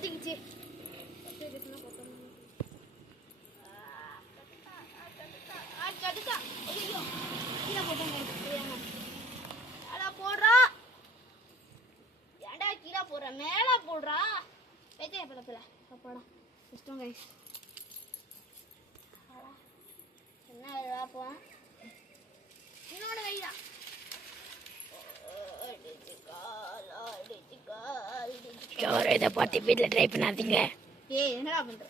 கொத்திக்கிச்சு. கீழே போட்டோம். அடா போடுறா. ஏன்டா கீழே போடுற? மேலே போடுறா. வெச்சே பழப்பில்ல. போடா. இஷ்டம் கைஸ். என்ன இதா போம். இன்னொன்று வைடா. யாரும் இதை பார்த்து வீட்டில் ட்ரை பண்ணாதீங்க. ஏய் என்னடா பண்ற?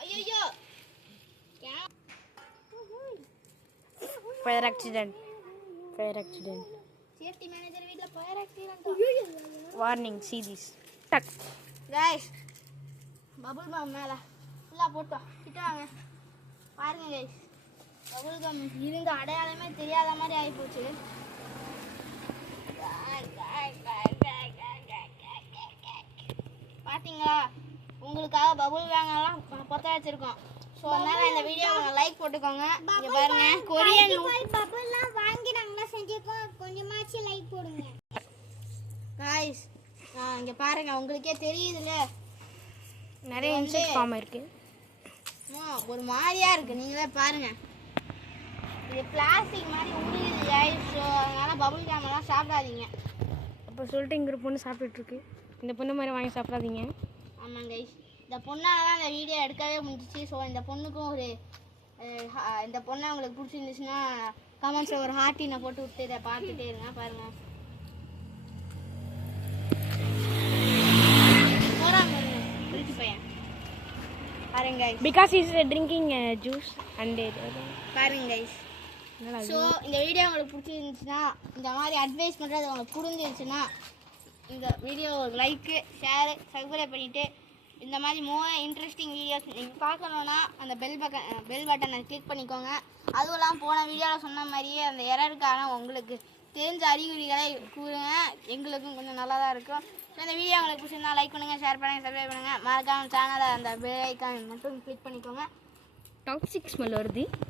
ஐயோ ஃபயர் ஆக்சிடென்ட். சேஃப்டி மேனேஜர் வீட்ல fire accident. Warning, see this. டக். गाइस பபிள் கம் மேல ஃபுல்லா போட்டோம். கிட்ட வாங்க பாருங்க गाइस. பபிள் கம் இருந்த அடையாளமே தெரியாத மாதிரி ஆயி போச்சு. பாத்தீங்களா? உங்களுக்காக பபிள் கேங் எல்லாம் பத்த வச்சிருக்கோம். சோ அதனால இந்த வீடியோவை லைக் போட்டுக்கோங்க. இங்க பாருங்க கொரியன் பபிள்லாம் வாங்கி நாங்க செஞ்சிருக்கோம். கொஞ்சமாச்சு லைக் போடுங்க गाइस. இங்க பாருங்க உங்களுக்கே தெரியுதுல நிறைய இன்செக்ட் ஃபார்ம் இருக்கு. ஒரு மாதிரியா இருக்கு. நீங்களே பாருங்க. இது பிளாஸ்டிக் மாதிரி உருகுது गाइस. சோ அதனால பபிள் கம் எல்லாம் சாப்பிடாதீங்க. அப்போ சொல்லிட்டு இங்க ஒரு பொண்ணு சாப்பிட்டுட்டு இருக்கு. இந்த பொண்ணு மாதிரி வாங்கி சாப்பிடாதீங்க. ஆமாம் गाइस. இந்த பொண்ணால தான் இந்த வீடியோ எடுக்கவே முடிஞ்சிச்சு. ஸோ இந்த பொண்ணுக்கும் ஒரு இந்த பொண்ணை உங்களுக்கு பிடிச்சிருந்துச்சுன்னா கமெண்ட்ஸில் ஒரு ஹார்ட்டினை போட்டு விட்டு இதை பார்த்துட்டே இருங்க. பாருங்க பையன் பாருங்க guys. Because he is drinking juice and பாருங்க guys. ஸோ இந்த வீடியோ உங்களுக்கு பிடிச்சிருந்துச்சுன்னா இந்த மாதிரி அட்வைஸ் பண்ணுறது உங்களுக்கு புரிஞ்சிருச்சுன்னா இந்த வீடியோ லைக்கு ஷேரு சப்ஸ்கிரைப் பண்ணிவிட்டு இந்த மாதிரி மோர் இன்ட்ரெஸ்டிங் வீடியோஸ் நீங்கள் பார்க்கணுன்னா அந்த பெல் பட்டனை கிளிக் பண்ணிக்கோங்க. அதுவும் இல்லாமல் போன வீடியோவில் சொன்ன மாதிரியே அந்த எரருக்கான உங்களுக்கு தெரிஞ்ச அறிகுறிகளை கூறுங்க. எங்களுக்கும் கொஞ்சம் நல்லா தான் இருக்கும். ஸோ இந்த வீடியோ உங்களுக்கு பிடிச்சிருந்தா லைக் பண்ணுங்கள், ஷேர் பண்ணுங்கள், சப்ஸ்கிரைப் பண்ணுங்கள். மறக்காம சேனலை அந்த பெல் ஐக்கான் மட்டும் கிளிக் பண்ணிக்கோங்க. டாக்ஸிக் ஸ்மெல் வருது.